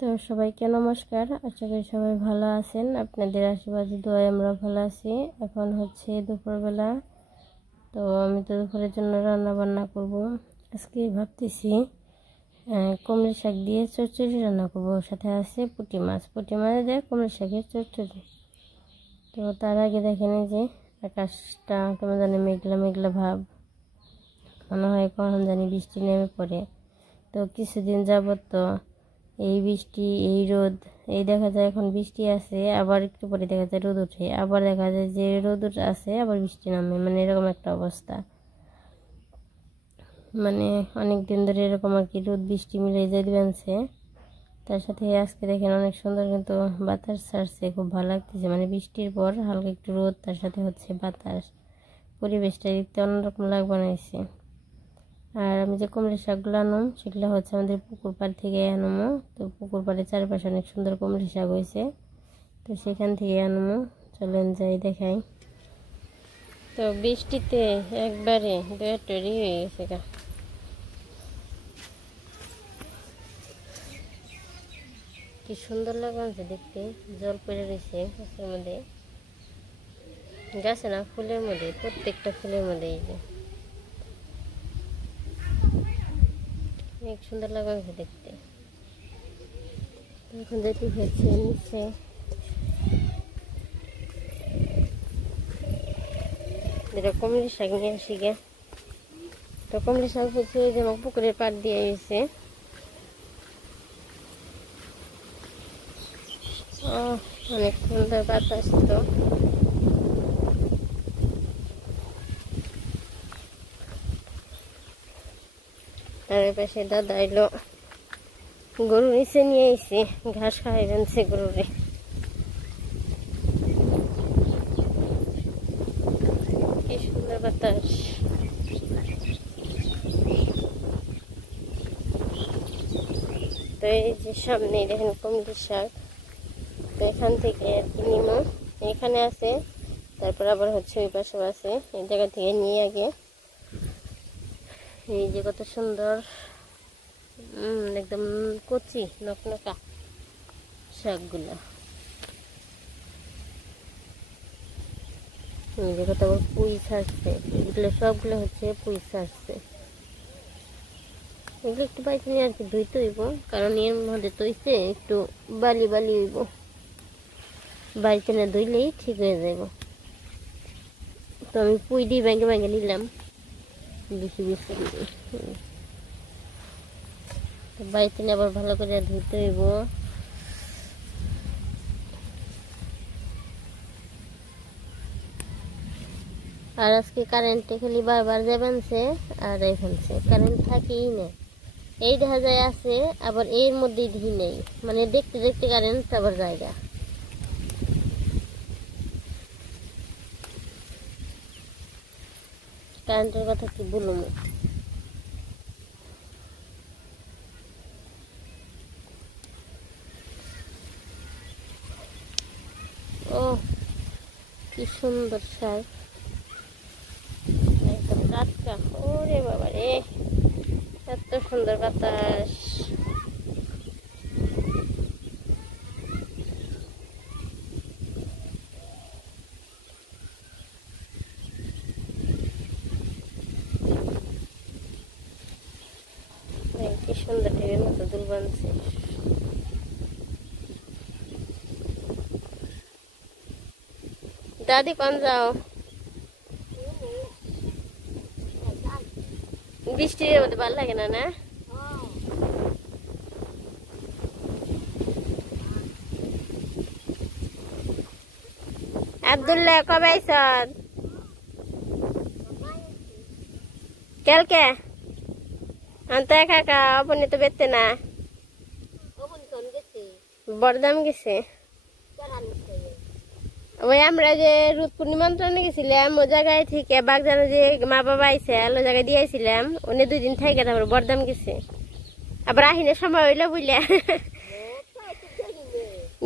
তো সবাইকে নমস্কার। আশা করি সবাই ভালো আছেন। আপনাদের আশীর্বাদে দোয়ায় আমরা ভালো আছি। এখন হচ্ছে দুপুরবেলা। তো আমি তো দুপুরের জন্য রান্না বান্না করব। আজকে ভাবতেছি কুমড়ো শাক দিয়ে চচ্চড়ি রান্না করব। সাথে আছে পুঁটি মাছ দিয়ে কুমড়ো শাকের চচ্চড়ি। তো তার আগে দেখেন যে আকাশটা কেমন জানি মেঘলা মেঘলা ভাব, মনে হয় কখন জানি বৃষ্টি নেমে পড়ে। তো কিছুদিন যাবত তো এই বৃষ্টি এই রোদ, এই দেখা যায় এখন বৃষ্টি আছে, আবার একটু পরে দেখা যায় রোদ ওঠে, আবার দেখা যায় যে রোদ আছে আবার বৃষ্টি নামে, মানে এরকম একটা অবস্থা। মানে অনেক দিন ধরে এরকম আর কি রোদ বৃষ্টি মিলে যাচ্ছে। তার সাথে আজকে দেখেন অনেক সুন্দর কিন্তু বাতাস ছাড়ছে, খুব ভালো লাগতেছে। মানে বৃষ্টির পর হালকা একটু রোদ, তার সাথে হচ্ছে বাতাস, পরিবেশটা দেখতে অন্যরকম বানাইছে। আর আমি যে কুমড়ো শাকগুলো আনলাম সেগুলো হচ্ছে আমাদের পুকুর পাড় থেকে আনবো। তো পুকুর পাড়ের চারপাশে অনেক সুন্দর কুমড়ো শাক হয়েছে, তো সেখান থেকে আনবো। চলেন যাই দেখাই। তো বৃষ্টিতে একবারে বেটরি হয়ে গেছে গা। কি সুন্দর লাগছে দেখতে, জল পড়ে রয়েছে গাছের মধ্যে, গাছে না ফুলের মধ্যে, প্রত্যেকটা ফুলের মধ্যে এই যে অনেক সুন্দর লাগছে দেখতে। এখন যেটি হচ্ছে নিচে কুমড়ো শাক নিয়ে আসি গে। তো কুমড়ো শাক হচ্ছে যেমন পুকুরের পাড় দিয়ে এসে অনেক সুন্দর বাতাস। তো তার পাশে দাদা এলো, গরু নিচে নিয়ে এসে ঘাস খাওয়াই বানছে গরুরে। কি সুন্দর বাতাস। তো এই যে সামনে দেখেন কুমড়ো শাক, তো এখান থেকে আর কি নিমো, এখানে আছে, তারপর আবার হচ্ছে ওই পাশেও আছে। এই জায়গা থেকে নিয়ে আগে এই যে কত সুন্দর একদম কচি নকনকা শাকগুলা। এই যে কত পুঁই ছাড়ছে, এগুলো সবগুলো হচ্ছে পুঁই ছাড়ছে। এগুলো একটু বাইরে নিয়ে আর কি ধুইতে হইব, কারণ এর মধ্যে তৈছে একটু বালি বালি হইব, বাড়িতে না ধুইলেই ঠিক হয়ে যাব। তো আমি পুঁই দিয়ে ব্যাঙ্গে ব্যাঙ্গে নিলাম বেশি বেশি। বাড়িতে নিয়ে আবার ভালো করে ধুইতে হইব। আর আজকে কারেন্টে খালি বারবার যাবেনছে আর এখানছে কারেন্ট থাকেই না। এই দেখা যায় আছে, আবার এর মধ্যেই ধি নেই, মানে দেখতে দেখতে কারেন্ট আবার জায়গা। কারেন্টের কথা কি বলবো। ও কি সুন্দর শাক, একদম টাটকা। ওরে বাবা রে, এত সুন্দর বাতাস। কি সুন্দর ঢেউয়ের মতো দুল বানছে। দাদি কোন যাও? বৃষ্টির মধ্যে ভালো লাগে না না? আব্দুল্লাহ কবে আইসন? কালকে আনতে কাকা আপনি তো বেতে না, বরদাম গেছে। ওই আমরা যে রুদপুর নিমন্ত্রণে গেছিলাম, ও জায়গায় থেকে বাগজানো যে মা বাবা আইসে ও জায়গায় দিয়েছিলাম, উনি 2 দিন থেকে তারপর বরদাম গেছে। আবার আহিনের সময় হইলো বুঝলে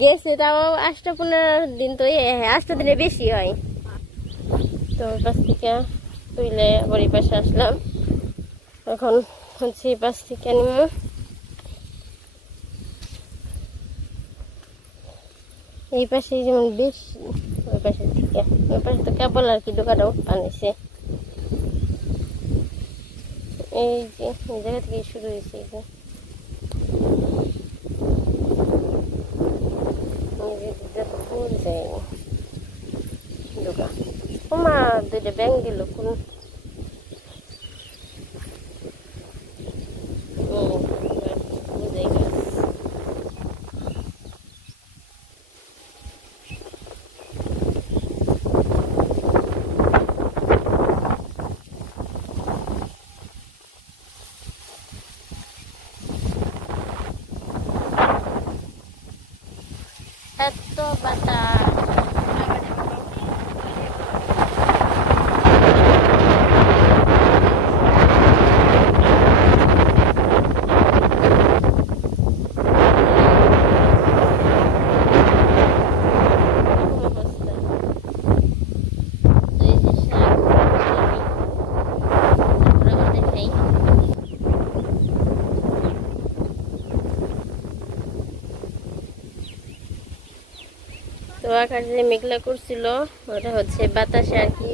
গেছে, তাও 8-15 দিন, তো 8 দিনে বেশি হয়। তো ওই পাশ থেকে তুইলে আবার এই পাশে আসলাম। এখন হচ্ছে এই পাশ থেকে নিব। এই পাশে যেমন বেশি, ওই পাশে থেকে ওই পাশে তো কেবল আর কি দোকানটা বানিয়েছে। এই যে এই জায়গা থেকে শুরু হয়েছে, এই যে ভুল যায়নি দোকান। ওমা দুইটা ব্যাংক গেল কোন বুঝাই গেছে। এত বাতাস তো আকাশ যে মেঘলা করছিল ওটা হচ্ছে বাতাসে আর কি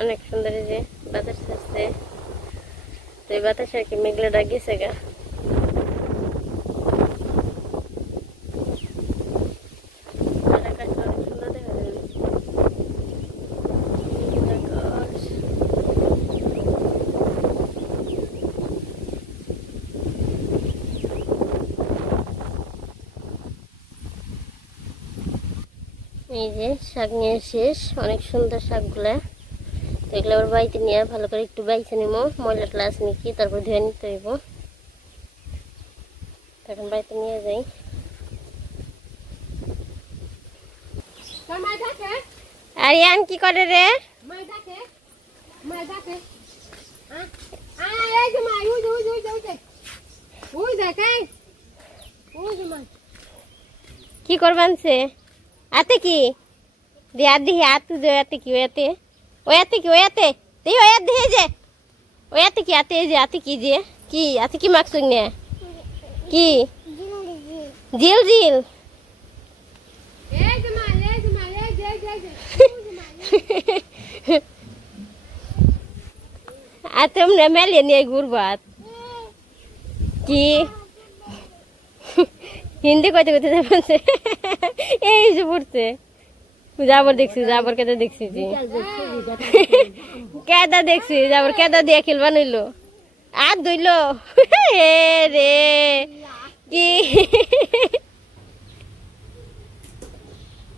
অনেক সুন্দর, যে বাতাস আসছে। তো এই বাতাসে আর কি মেঘলাটা গেছে গা। আকাশটা অনেক সুন্দর দেখা যায়। এই যে শাক নিয়ে শেষ, অনেক সুন্দর শাকগুলা। তো এগুলো আবার বাড়িতে নিয়ে ভালো করে একটু বাইছে নিবো, ময়লা টলা নিকি তারপর ধুয়ে নিতে হইব। তখন বাড়িতে নিয়ে যাই। আরিয়ান কি করে রে? কি করবান সে আতে কি দে আদি হাত দে আতে কি ওয়াতে ওয়াতে কি ওয়াতে দে ওয়াত দে যে ওয়াতে কি আতে যে আতে কি যে কি আতে কি মাকসুন নে কি জিল জিল এই যে মা আতে আমরা মেলে নিয়ে ঘুরবাত কি হিন্দি কইতে কইতে যাচ্ছে। এই যে পড়ছে যাবার দেখছি, যাবার কেদা দেখছি জি কেদা দেখছি যাবার কেদা দিয়ে খেলবা নইলো আর ধইল রে কি।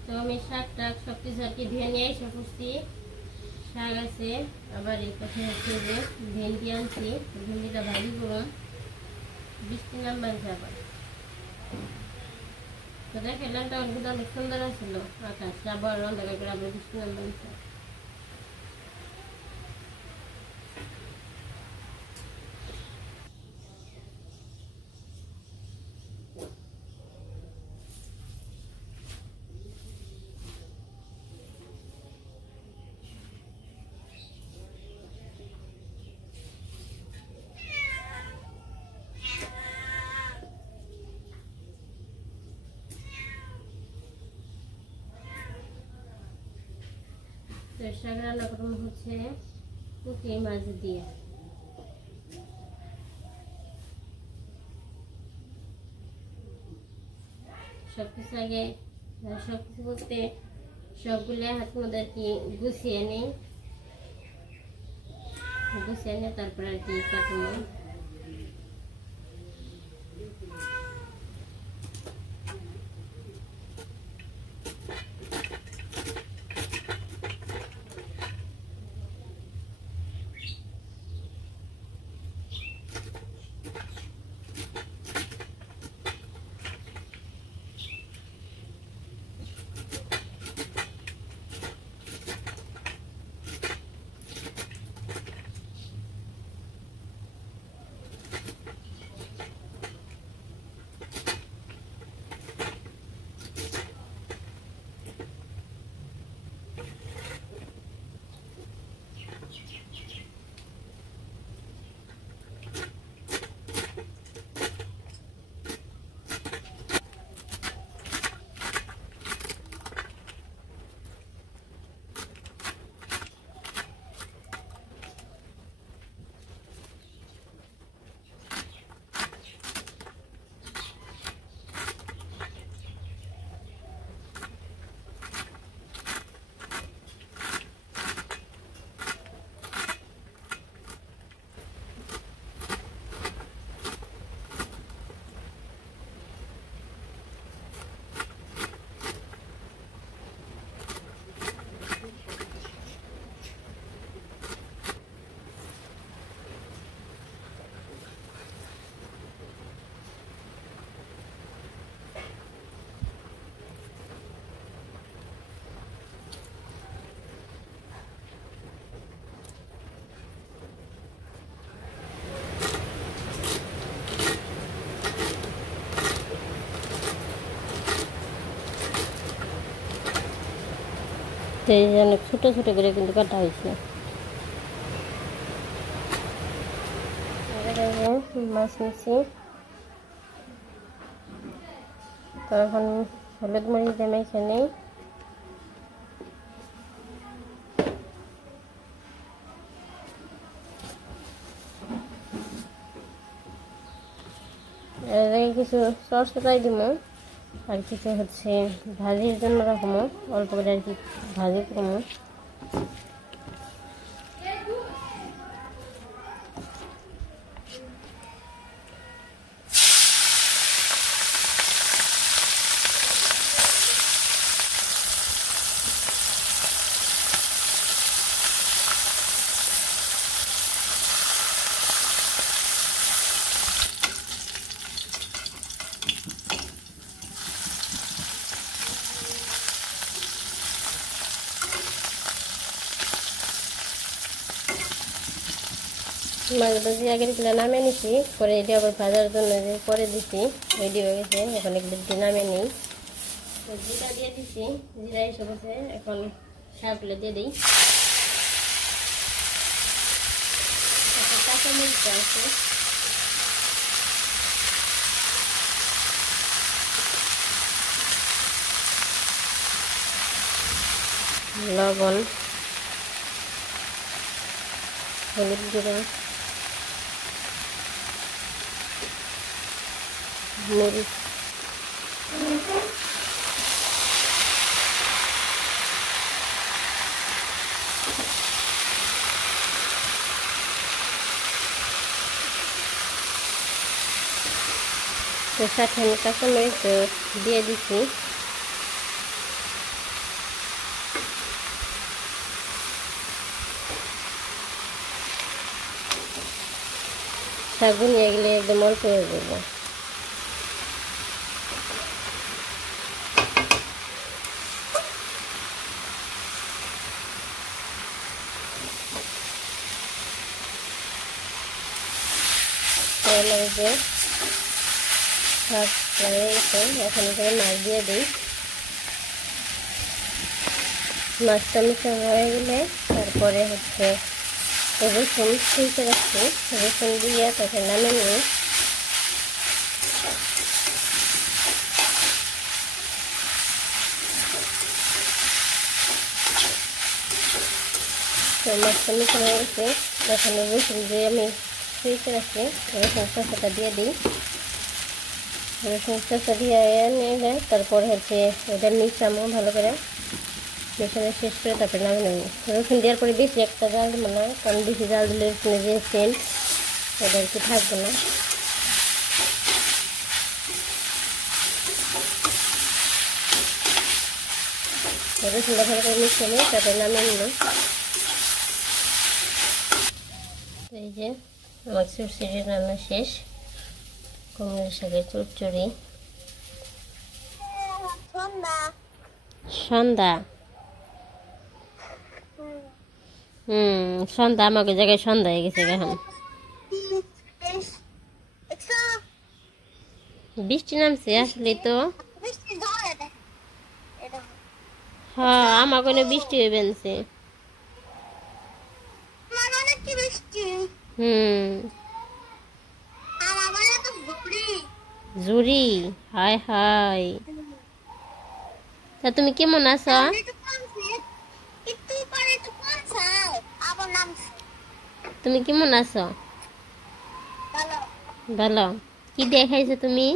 তো আমি শাক টাক সবকিছু আর কি ধুয়ে নিয়ে এসে করছি। শাক আছে, আবার এই পাশে হচ্ছে যে ভেন্ডি আনছি, ভেন্ডিটা ভাজি করুন, বৃষ্টি নাম্বার আবার। তো দেখে লালটা অনেক সুন্দর আছিল আকাশ, আবার অন্ধকার করে আবার বৃষ্টি নাম্বার। শাক রান্না করুন হচ্ছে পুঁটি মাছ দিয়ে। সবকিছু আগে সবকিছু করতে সবগুলো হাত মধ্যে আর কি গুছিয়ে নিই, গুছিয়ে নিয়ে তারপর আর কি কাটুন। তো এই যে অনেক ছোটো ছোটো করে কিন্তু কাটা হয়েছে। মাছ নিচ্ছি, তো এখন হলুদ মরিচ দিয়ে মেখে নেই। কিছু সস পাই দিব, আর কিছু হচ্ছে ভাজির জন্য রাখবো, অল্প করে আর কি ভাজি করবো। মাছ ভাজি আগে দিলে নামে নিছি, পরে এটি আবার ভাজার জন্য যে পরে দিছি রেডি হয়ে গেছে। এখন এগুলো দিয়ে নামে নিই, জিরা দিয়ে দিছি, জিরা এসে গেছে। এখন শাকগুলো দিয়ে দিই, কাঁচা মরিচ আছে, লবণ, হলুদ গুঁড়ো, মরিচ, তো সাথে আমি কাঁচা মরিচ দিয়ে দিচ্ছি। শাক নিয়ে গেলে একদম অল্প হয়ে যাবে। শাক হয়ে গেছে, এখন এখানে মাছ দিয়ে দিই। মাছটা মিশানো হয়ে গেলে তারপরে হচ্ছে রসুন ছিঁড়তে রাখছি, রসুন দিয়ে তাকে নামিয়ে নিই। তো মাছটা মিশানো হয়ে গেছে, এখন রসুন দিয়ে আমি ছিঁড়তে রাখছি, রসুন শসাটা দিয়ে দিই। রসুন শসা দিয়ে নিলে তারপর হচ্ছে এটা মিশামো ভালো করে, মিশানো শেষ করে তারপরে নামিয়ে নেব। রসুন দেওয়ার পরে বেশি একটা জাল দেবো না, কারণ বেশি জাল দিলে রসুনের যে সেন্ট ওটা আর কি থাকবে না। রসুনটা ভালো করে মিশিয়ে নিই, তারপরে নামিয়ে নিলাম। এই যে আমার চচ্চড়ি রান্না শেষ, কুমড়োর শাকের চচ্চড়ি। সন্ধ্যা সন্ধ্যা আমাকে জায়গায় সন্ধ্যা হয়ে গেছে এখন। বৃষ্টি নামছে আসলে তো, হ্যাঁ আমার কোনো বৃষ্টি হয়ে বেনছে। জুরি, হায় হায়, তা তুমি কেমন আছো? তুমি কেমন আছো? ভালো। কি দেখাইছো তুমি?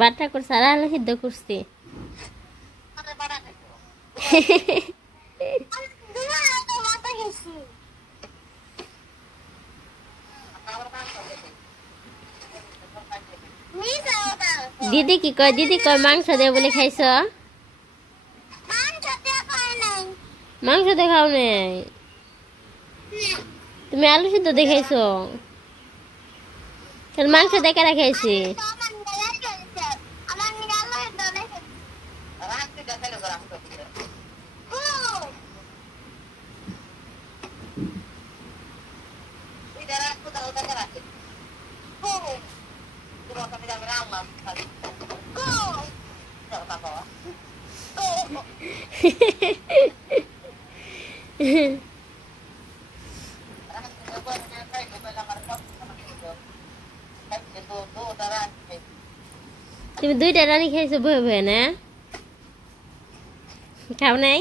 বাটা করছে আর আলু সিদ্ধ করছি। দিদি কি কয়? দিদি কয় মাংস দেব বলে খাইছ? মাংস দেখাও নাই, তুমি আলু সিদ্ধ দেখাইছো। মাংস দেখে রাখাইছি। তুমি দুইটা রানী খাইছো বয়ে বয়ে না? খাও নাই?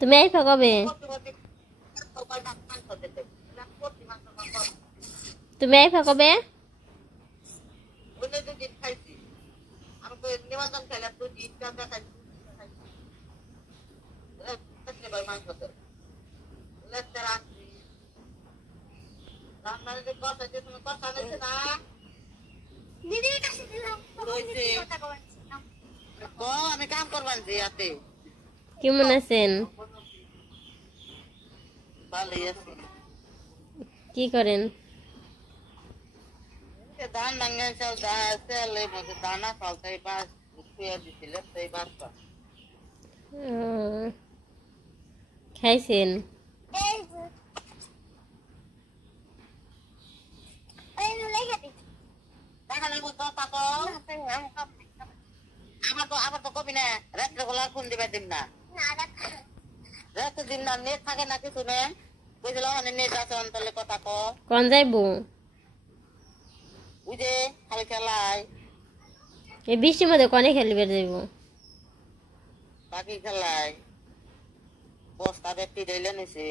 তুমি আইফা কবে? তুমি আইফা কবে? আমি কাম করবার কেমন আছেন? ভালোই আছি। কি করেন? ধান ভাঙে দানা চালতে বাস শুয়ে দিছিল সেই বাসটা খাইছেন? আবার তো কবি না রাত্রে গোলা ফোন দিবে দিন না রাত্রে দিন না নেট থাকে না কিছু নেই বুঝলাম নেট আছে অন্তলে কথা কোন যাইবো? বুঝে খালি খেলায় এই বৃষ্টির মধ্যে কনে খেলবে যাইব? বাকি খেলায় বস্তা ব্যক্তি দিলে নিছে